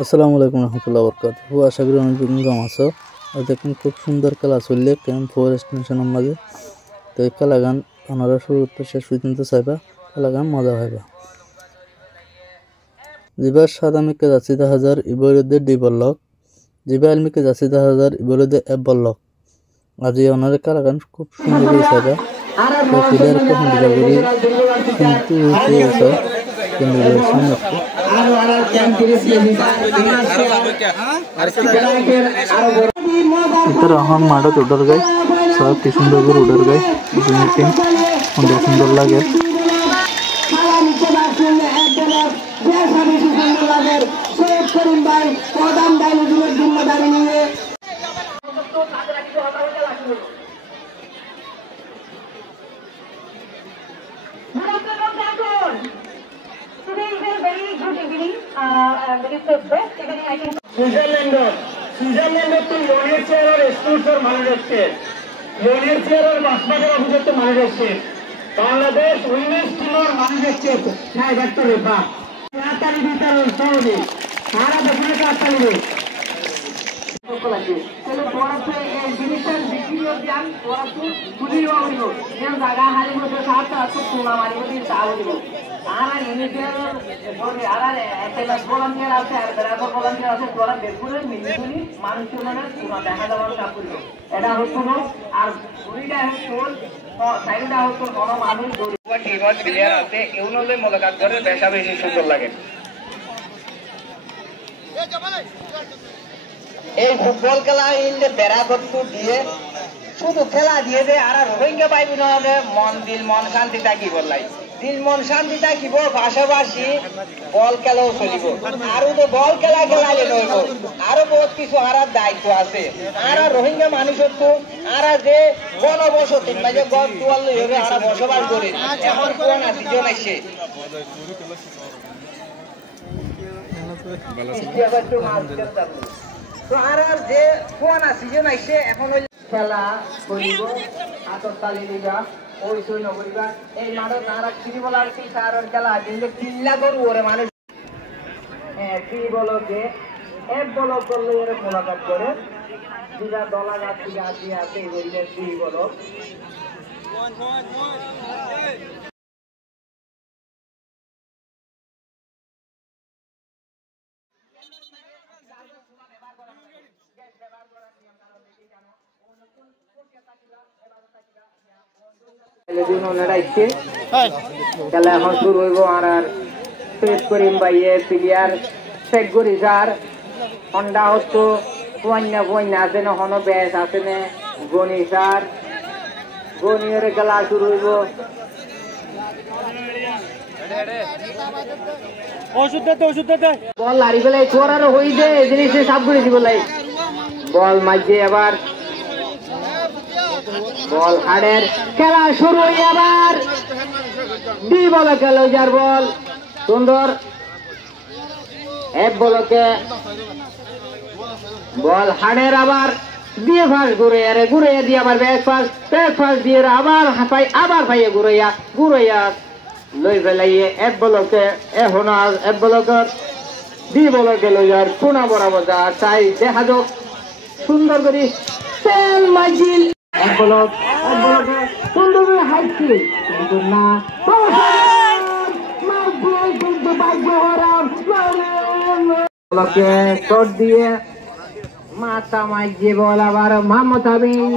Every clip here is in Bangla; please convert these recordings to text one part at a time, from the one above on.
আসসালামু আলাইকুম রহমতুল্লাহ বরকাতুহু। আশা করি অনেক কম আছো। আর দেখুন খুব সুন্দর খেলা চললে ক্যাম্প ফরেস্ট নেশনের মাঝে। তো এই খেলা গান আপনারা শুরু করতে শেষ পর্যন্ত চাইবা, খেলা গান মজা হইবা। জিবার সাত আমিকে যাচ্ছি 10,000 ইবরুদ্দে ডি বল্লক, জিবা আলমিকে যাচ্ছি 10,000 ইবরুদ্দে এ বল্লক। আজ এই ওনার খেলা গান খুব সুন্দর করে চাইবা। তো প্লেয়ার কখন দিলা করি কিন্তু হয়েছে কেন্দ্রের সামনে इतर এখন মাঠত উডার গাই সব কি সুন্দর করে উডার গাই দুই টিম সুন্দর সুন্দর লাগে। সুইজারল্যান্ডের তো লোনের চেয়ার আর স্কুলসের মানুষ আসছে, লোনের চেয়ার আর বাসবাগের অভিযোগ তো মানুষ আসছে, বাংলাদেশ উইমেন্স টিমের মানুষ আসছে। হ্যাঁ ডাক্তারের বাপ তাড়াতাড়ি বিতরণ সহজে সারা দেশে তাড়াতাড়ি জিনিসটার বিক্রি অভিযান তুলিও হইব যেন জায়গা হারি মধ্যে সাত তোলা মারিব দিয়ে চাল দিব। আর ইউনিটের আর একটা ভলান্টিয়ার আছে আর বেড়াবো ভলান্টিয়ার আছে, তোরা বেগুনে মিলিগুলি মানুষ দেখা যাওয়ার কাজ করলো। এটা হচ্ছে আর দুইটা হচ্ছে সাইডটা হচ্ছে বড় মানুষ প্লেয়ার আছে এগুলো মোলাকাত করে বেশা বেশি সুন্দর লাগে। এই ফুটবল খেলা ইন্ডে বেড়া করতে দিয়ে শুধু খেলা দিয়ে দে আর রোহিঙ্গা পাইবি না মন দিল মন শান্তি থাকিব লাই দিল মন শান্তি থাকিব। পাশাপাশি বল খেলাও চলিব আরো তো বল খেলা খেলাইলে নইব আরো বহুত কিছু আর দায়িত্ব আছে। আর রোহিঙ্গা মানুষের তো আর যে গণবসতি মানে গড় তোয়াল হইবে আর বসবাস করে এখন পুরানা সিজন আসছে তো আর যে পুরানা সিজন আসছে এখন খেলা করিব হাতর তালি দিবা ওই সই নকরিবা এই মাঠত তারা কি বলার কি তার খেলা কিন্তু কিল্লা গরু ওরে মানুষ কি বলো যে এক বলো করলে ওরে মোলাকাত করে দুটা দলা গাছ গাছি আছে কি বলো খেলা এখন শুরু হইব আর পেশ করিম বাইয়ে প্লেয়ার চেক করি যার হন্ডা হতো বন্যা আছে না হন বেশ আছে না গনি সার গনিয়ের খেলা শুরু হইব। বল হারি পেলে করার হই দে জিনিসে সাপ করে দিব লাই বল মাঝে আবার বল হাড়ের খেলা শুরু হয়ে আবার দুই বলে খেল যার বল সুন্দর এক বলকে বল হাড়ের আবার দিয়ে ফাঁস ঘুরে দিয়ে আবার ব্যাক ফাঁস দিয়ে আবার হাঁপাই আবার ভাইয়ে ঘুরাইয়া লই ফেলাইয়ে এক বলকে এখন এক বলকের দুই বলকে লই যার কোনা বরাবর যা তাই দেখা যাক সুন্দর করে তেল মাজিল এক বলকে সুন্দর করে হাইছি কিন্তু না শট দিয়ে মাথা মাইছে বল আবার মোহাম্মদ আমিন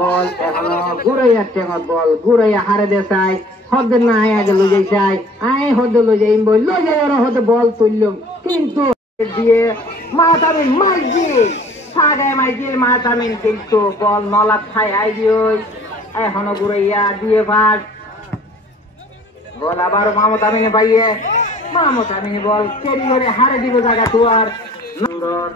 বল এখনো ঘুরাইয়া টেঙত বল ঘুরাইয়া হারে দে চাই হদের না আগে লই যাই চাই আই হদে লই যাই বল লই যাই আর হদে বল তুললাম কিন্তু দিয়ে মাথা আমিন মাইছে সাগায় মাইছে মাথা আমিন কিন্তু বল নলা খাই আই দিও এখনো ঘুরাইয়া দিয়ে ফাট বল আবার মোহাম্মদ আমিনে পাইয়ে মোহাম্মদ আমিনে বল কেরি করে হারে দিব জায়গা তুয়ার সুন্দর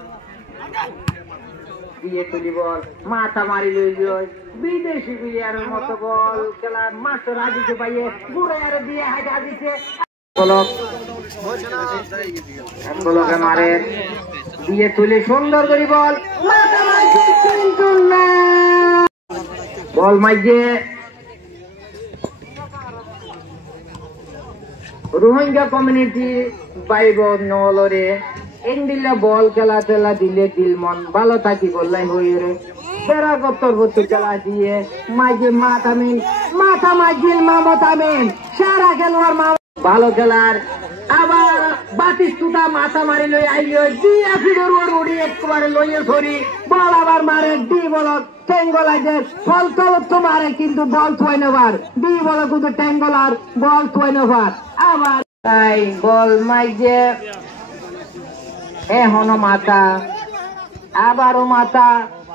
দিয়ে তুলি বল মাথা মারি লই লই বিদেশি প্লেয়ারের মতো বল খেলা মাস্টার আজিকে পাইয়ে ঘুরে আর দিয়ে হাইটা দিছে বলকে মারে দিয়ে তুলি সুন্দর করে বল মাথা মারছে কিন্তু না বল মাইছে রোহিঙ্গা কমিউনিটি বাইব নলরে ইন্দিলে বল খেলা টেলা দিলে দিল মন ভালো থাকি বললাই হই রে বেড়া গত্তর বত্তর খেলা দিয়ে মাঝে মাথা মাঝিল মামতামিন সারা খেলোয়াড় ভালো খেলার আবার বাতিস্তুতা মাথা মারি লই আইলিও দিয়া ফিডর উড়ি একবারে লইয়ে ধরি বল আবার মারে ডি বলক টেঙ্গলাজে ফল তো মারে কিন্তু বল থয় নেবার ডি বলক কিন্তু টেঙ্গলার বল থয় নেবার আবার তাই বল মাইজে এখনো মাথা আবারও মাথা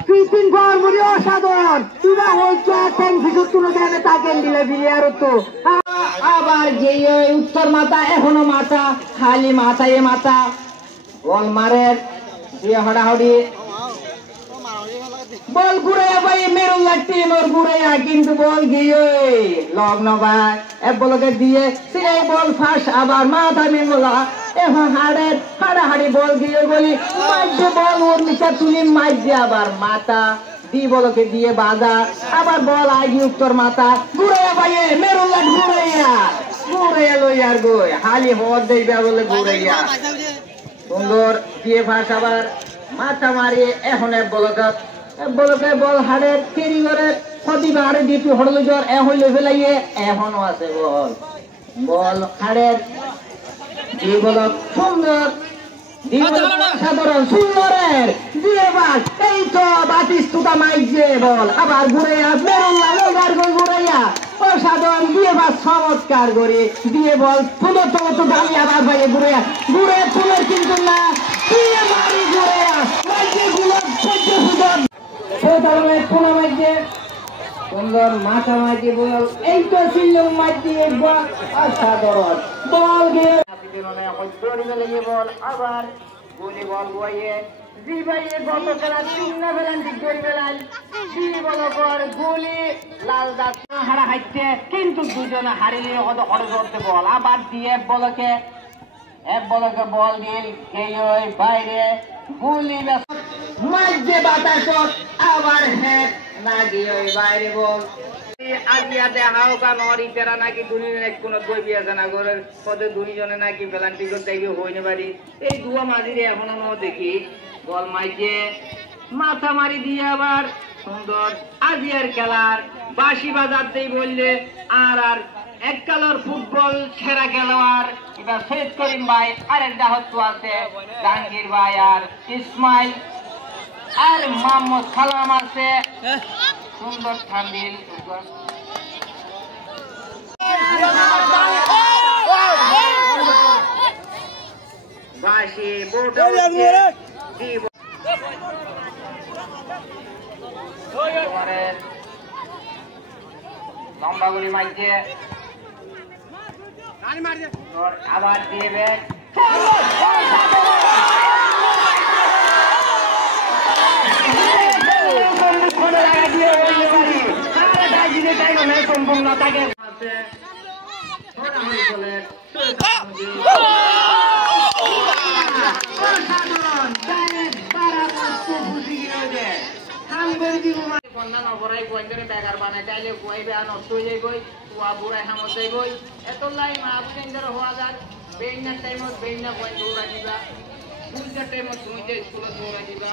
তুই তিন গড় অসাধারণ তুরা হচ্ছে ট্যাং ভিতর তুলে দেবে তাকে দিলে বিলিয়ার তো আবার যে উত্তর মাথা এখনো মাথা খালি মাথায় মাথা বল মারে দিয়ে হড়াহড়ি বল ঘুরাইয়া ভাই মেরুন লাগছে মোর ঘুরাইয়া কিন্তু বল গিয়ে লগ্ন ভাই এক বলকে দিয়ে সেই বল ফাঁস আবার মাথা মিমলা এখন হাড়াহাড়ি বল গিয়ে বলি মাঝে বল ওর নিচে তুলি মাঝে আবার মাথা দি বলকে দিয়ে বাজা আবার বল আগে উত্তর মাথা ঘুরাইয়া ভাই মেরুন লাগ ঘুরাইয়া লইয়ার গই হালি হওয়ার দেবে বলে ঘুরাইয়া সুন্দর দিয়ে ফাঁস আবার মাথা মারিয়ে এখন এক বলকে বল হাড়ের কেরি করে প্রতিভা হাড়ে দিতু হড়ল জ্বর এখন লই ফেলাইয়ে এখনো আছে বল হাড়ের দিয়ে বল সুন্দর সাধারণ সুন্দরের দিয়ে বাস এই তো বাতিস্তুতা মাইজে বল আবার ঘুরাইয়া মেরুল্লা লোগার গই ঘুরাইয়া অসাধারণ দিয়ে বাস চমৎকার করে দিয়ে বল সুন্দর তো গালি আবার ভাইয়ে ঘুরাইয়া ঘুরে তুলে কিন্তু না দিয়ে মারি ঘুরাইয়া মাইজে গুলো সুন্দর সুন্দর মাথা মাঝে বল এই তো ছিল মাঝে অসাধারণ বল গিয়ে বল আবার গুলি বল বইয়ে জি ভাইয়ে গত খেলা তিন না ফেলান ঠিক করে ফেলান জি বল পর গুলি লাল দাঁত হারা হাইতে কিন্তু দুজনে হারিয়ে কত খরচ করতে বল আবার দিয়ে বলকে বল দিল কে বাইরে গুলি মাঝে বাতাস আবার হেড না গিয়ে বাইরে বল আজিয়া দেখাও কান অরি তেরা নাকি দুনিয়া কোনো বই বিয়াছে না করে পদে দুইজনে নাকি পেলান্টি করতে গিয়ে হইনে পারি এই দুয়া মাঝিরে এখনো দেখি বল মাইজে মাথা মারি দিয়ে আবার সুন্দর আজিয়ার খেলার বাঁশি বাজাতেই বললে আর এক কালার ফুটবল সেরা খেলোয়াড় এবার সৈয়দ করিম ভাই আরেক দাহত্ব আছে জাহাঙ্গীর ভাই আর ইসমাইল আর মোহাম্মদ সালাম আছে সুন্দর ঠান্ডিল বাসি লম্বা গুলি মাইছে আবার দিয়ে সম্পূর্ণ তাকে বেকার বানাই চাইলে কুয়াইবে নষ্ট হয়ে যাই বই কুয়া বুড়াই হামত যাই বই এত লাই মা বুঝেন্দার হওয়া যাক বেইনার টাইমত বেইনা কয় দৌড়া দিবা দুইটার টাইমত তুমি যে স্কুলে দৌড়া দিবা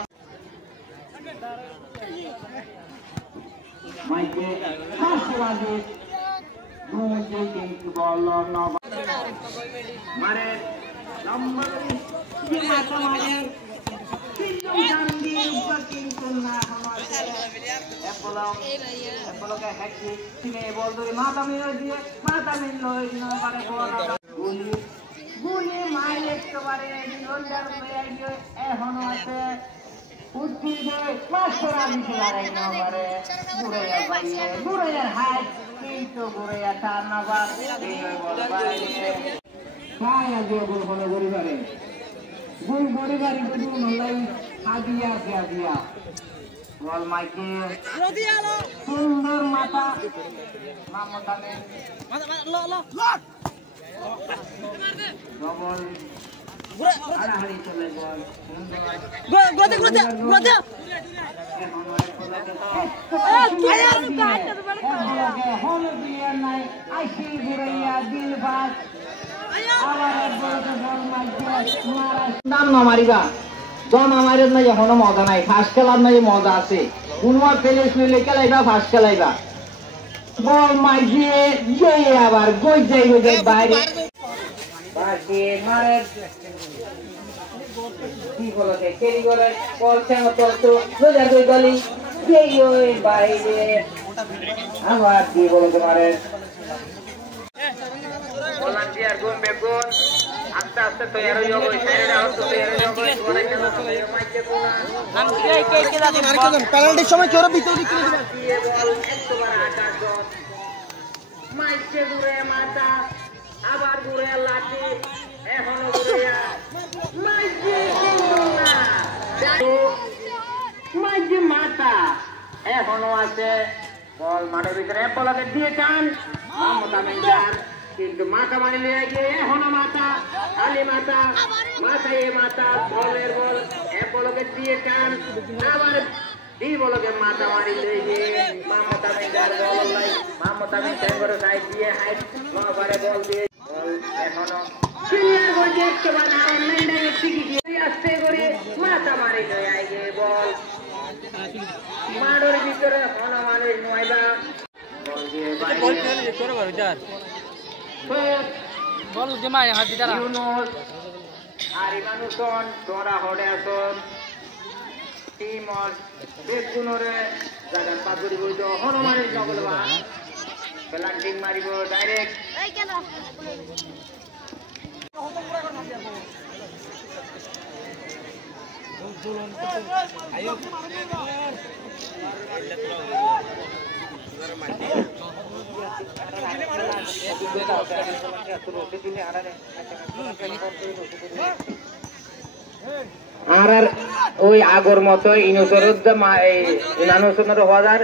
মাইকে শাস্ত্রবাদী দুইটি কিন্তু বল মারে নম্বর যে মাথা মারে কিন্তু জানদি উপর কিন্তু না আমাদের এপলকে হ্যাকি সিনে বল ধরে মাথা মিল না পারে গুলি মাইল একেবারে নিরঞ্জন হয়ে আইলো এখনো আছে উদ্ভিদ মাস্টার আমি খেলারাই না পারে গুড়াইয়ার হাত কিন্তু গুড়াইয়া চার না বা তাই আগে বল হলো গরিবারে গুল গরিবারি বুঝু নলাই আজিয়া বল মাইকে সুন্দর মাথা মামতামে ডবল হাড়াহাড়ি চলে বল নাম না মারিবা দম আমারের না এখনো মজা নাই ফার্স্ট খেলার নাই মজা আছে কোনবার পেলে শুইলে খেলাইবা ফার্স্ট খেলাইবা বল মাইজিয়ে জয় আবার গই যাই বাইরে বাকি মারে কি বলতে কেরি করে বল চাও তো রোজা গই গলি জয় ওই বাইরে আবার কি বলতে মারে ভলান্টিয়ার গুন বেগুন আস্তে আস্তে তৈরি হয়ে যাবে সাইডে আউট তৈরি হয়ে যাবে ওরা কেন মাইকে কোনা নাম কে দাদি পেনাল্টির সময় কেউ ভিতরে দিতে দিবেন বল একবার আকাশ মাইকে ঘুরে মাথা আবার ঘুরে লাঠি এখনো ঘুরে মাইকে কোনা মাইকে মাথা এখনো আছে বল মাঠের ভিতরে বলকে দিয়ে টান মোটামুটি কিন্তু মাথা মারিলে গিয়ে এখনো মাথা আলি মাথা মাথায় মাথা বলের বল বলকে দিয়ে টান আবার দি বলকে মাথা মারিলে গিয়ে মামতা মেজার বল লাই মামতা মেজার করে সাইড দিয়ে হাইট মনোবারে বল দিয়ে বল এখনো ক্লিয়ার করে দেখতে পারে আর মেন্ডা একটি কি আসতে করে মাথা মারিলে আইগে বল মাড়ের ভিতরে এখনো মানে নয়বা বল দিয়ে বাইরে তোর ঘর যার বল জমাই হাতি দাঁড়া ইউনুস আর ইমানুসন তোরা হড়ে আসন টিমর বেগুনরে জায়গা পাদুরি বইতো হনুমানের নগলবা প্লান্টিং মারিব ডাইরেক্ট এই কেন আয়ো আর ওই আগর মতো ইনুসরের ইনানুসনের হওয়ার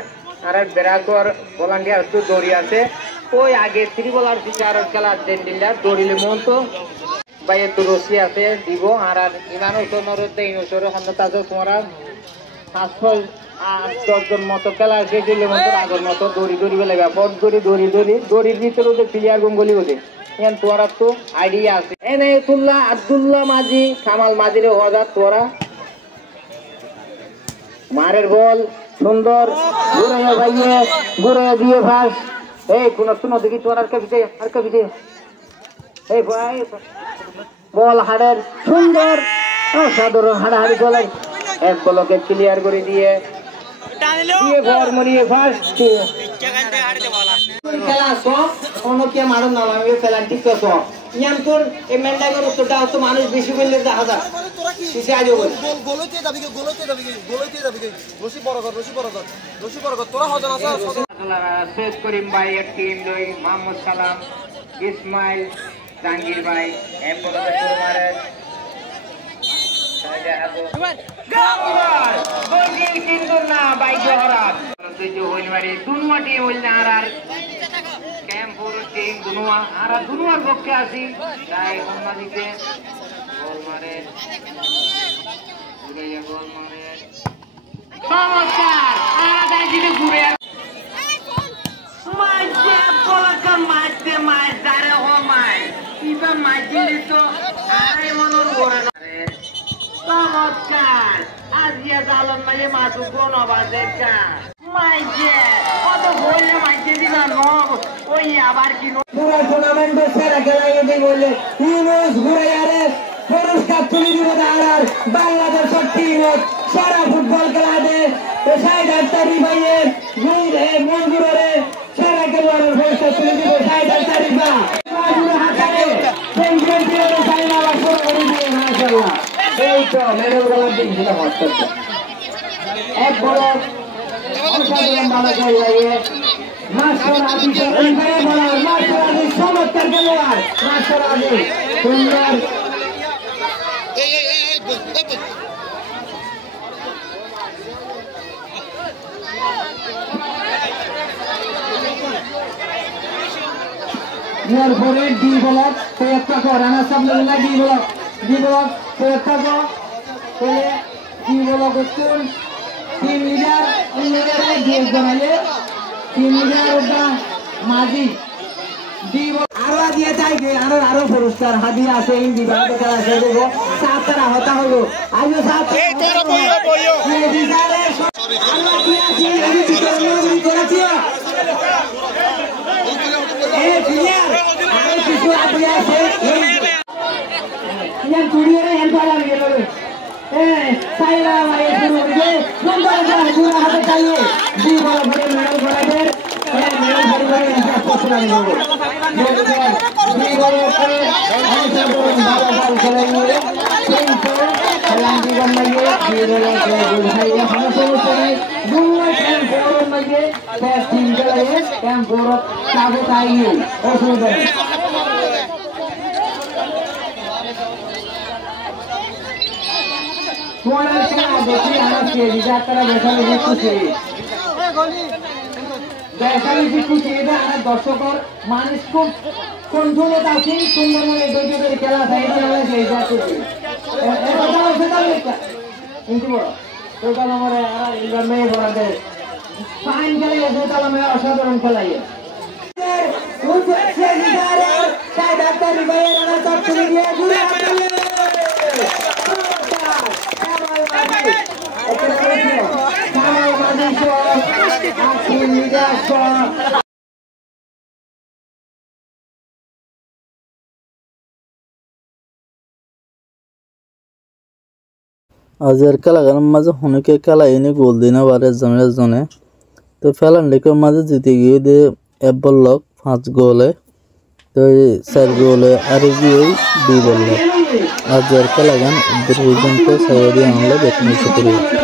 আর বেড়াকর ভলান্টিয়ার তো দড়ি আছে ওই আগে ত্রিবলার বিচার খেলার দেন দিলার দড়িলে মন তো বাইরে তো রশি আছে দিব আর ইনানুসনের ইনুসরের সামনে তাজা তোমরা 5-10 মতো খেলা আছে দিলে মতো আগর মতো দড়ি দড়ি বেলাইবা পথ দড়ির ভিতরে তো প্লেয়ার গঙ্গলি ওঠে এখন তোরা তো আইডিয়া আছে এনে আব্দুল্লাহ মাঝি কামাল মাঝিরে হওয়া তোরা মারের বল সুন্দর ঘুরে ভাইয়ে ঘুরে দিয়ে ফাঁস এই কোন শুনো দেখি তোর আর কবিতে এই ভাই বল হাড়ের সুন্দর অসাধারণ হাড়াহাড়ি চলে এক বলকে ক্লিয়ার করে দিয়ে ঘর মরিয়ে ফার্স্ট খেলা সব অনকে মারুন না আমি পেনাল্টি তো সব ইয়ানপুর এই মেন্ডাগর উত্তরটা হতো মানুষ বেশি বললে দেখা যায় কিসে আজও বল গোলতে দাবি রশি বড় কর তোরা হজন আছে শেষ করিম ভাই এক টিম লই মোহাম্মদ সালাম ইসমাইল জাহাঙ্গীর ভাই এম বলে শুরু মারে কিন্তু না ভাই জহরাত তুই যে হইল মারি দুনমাটি হইল না আর ক্যাম্পুর টিম দুনুয়া আর দুনুয়ার পক্ষে আসি তাই অন্যদিকে গোল মারে গোল মারে চমৎকার আর দাইজিতে ঘুরে মাঝে বলকা মাঝে দাঁড়ে হো মাই ইবা মাঝে তো আরে মনোর গোরে চমৎকার আজিয়া জালন মাঝে মাছু কোন বাজে কা মাঝে কত বললে মাঝে দিনা ন ওই আবার কি পুরো টুর্নামেন্টে সেরা খেলায় দিই বলে ইউনুস ঘুরে আরে পুরস্কার তুলে দিব আর বাংলাদেশের টিম সারা ফুটবল খেলা দে সাইড আত্তারি ভাইয়ে ঘুরে মনগুরে সারা খেলোয়াড়ের পুরস্কার তুলে দিব সাইড আত্তারি বা পুরো হাতে চ্যাম্পিয়ন দিয়ে ফাইনাল শুরু করে দিয়ে মাশাআল্লাহ এই তো মেডেল গলার দিন সেটা হচ্ছে এক বড় অসাধারণ ভালো গোল লাগে মাস্টার আদি এই ভাই বলার মাস্টার আদি চমৎকার খেলোয়াড় মাস্টার আদি সুন্দর ইয়ার পরে ডি ব্লক প্রয়োগটা কর রানা সামনে ডি ব্লক প্রয়োগটা কর পরে ডি ব্লক উত্তর টিম লিডার অন্যদের দিয়ে জানালে টিম লিডার ওটা মাঝি আরো দিয়ে চাইবে আরো পুরস্কার হাদিয়া আছে হিন্দি বাংলা খেলা আছে দেখো সাতটা হতা হলো আইও সাত এই তোরা বইও এই দিদারে আল্লাহ কি আছে এই ভিতরে করেছি এই প্লেয়ার আরে কিছু আদিয়া আছে ইয়ার চুড়িয়ে হেল্প করা গেল সাইরা ভাই শুরু করে সুন্দর করে পুরো হাতে চালিয়ে দুই বড় বড় মেডেল করাবে মেডেল পরিবারে একটা পছন্দ হবে দুই বড় করে আইসা বড় ভালো বল খেলে নিয়ে কিন্তু লাঙ্গি গন্নাইয়ে দুই বড় করে বুঝাইয়া সমস্যা নেই দুই টাইম বড় মাইয়ে তার তিন গেলে টাইম বড় সাবু তাইয়ে অসুবিধা নেই তোমাদের খেলা দেখি আমাকে বিজাতরা বেসালে খুশি বেসালে খুশি এটা আমার দর্শকর মানুষ খুব কন্ট্রোলে আছে সুন্দর মনে দুইটা খেলা সাইড খেলা সেই যাচ্ছে এটা দাও সেটা লেখা কিন্তু বড় টোটাল আমারে আর ইলবার মে বড়াতে ফাইন খেলে টোটাল মে অসাধারণ খেলাই উঠে সে নিগারে তাই ডাক্তার ভাইয়ের না সব তুলে দিয়ে ঘুরে আজের খেলার মাঝে হনুকে খেলা এনে গোল দিনে বারে জনে তো ফেলান্ডিকের মাঝে জিতে গিয়ে দিয়ে 1 বল 5 গোলে তো 4 গোলে আর গিয়ে 2 বল আজের খেলা গান পর্যন্ত সাইডে আমরা দেখতে শুরু করি।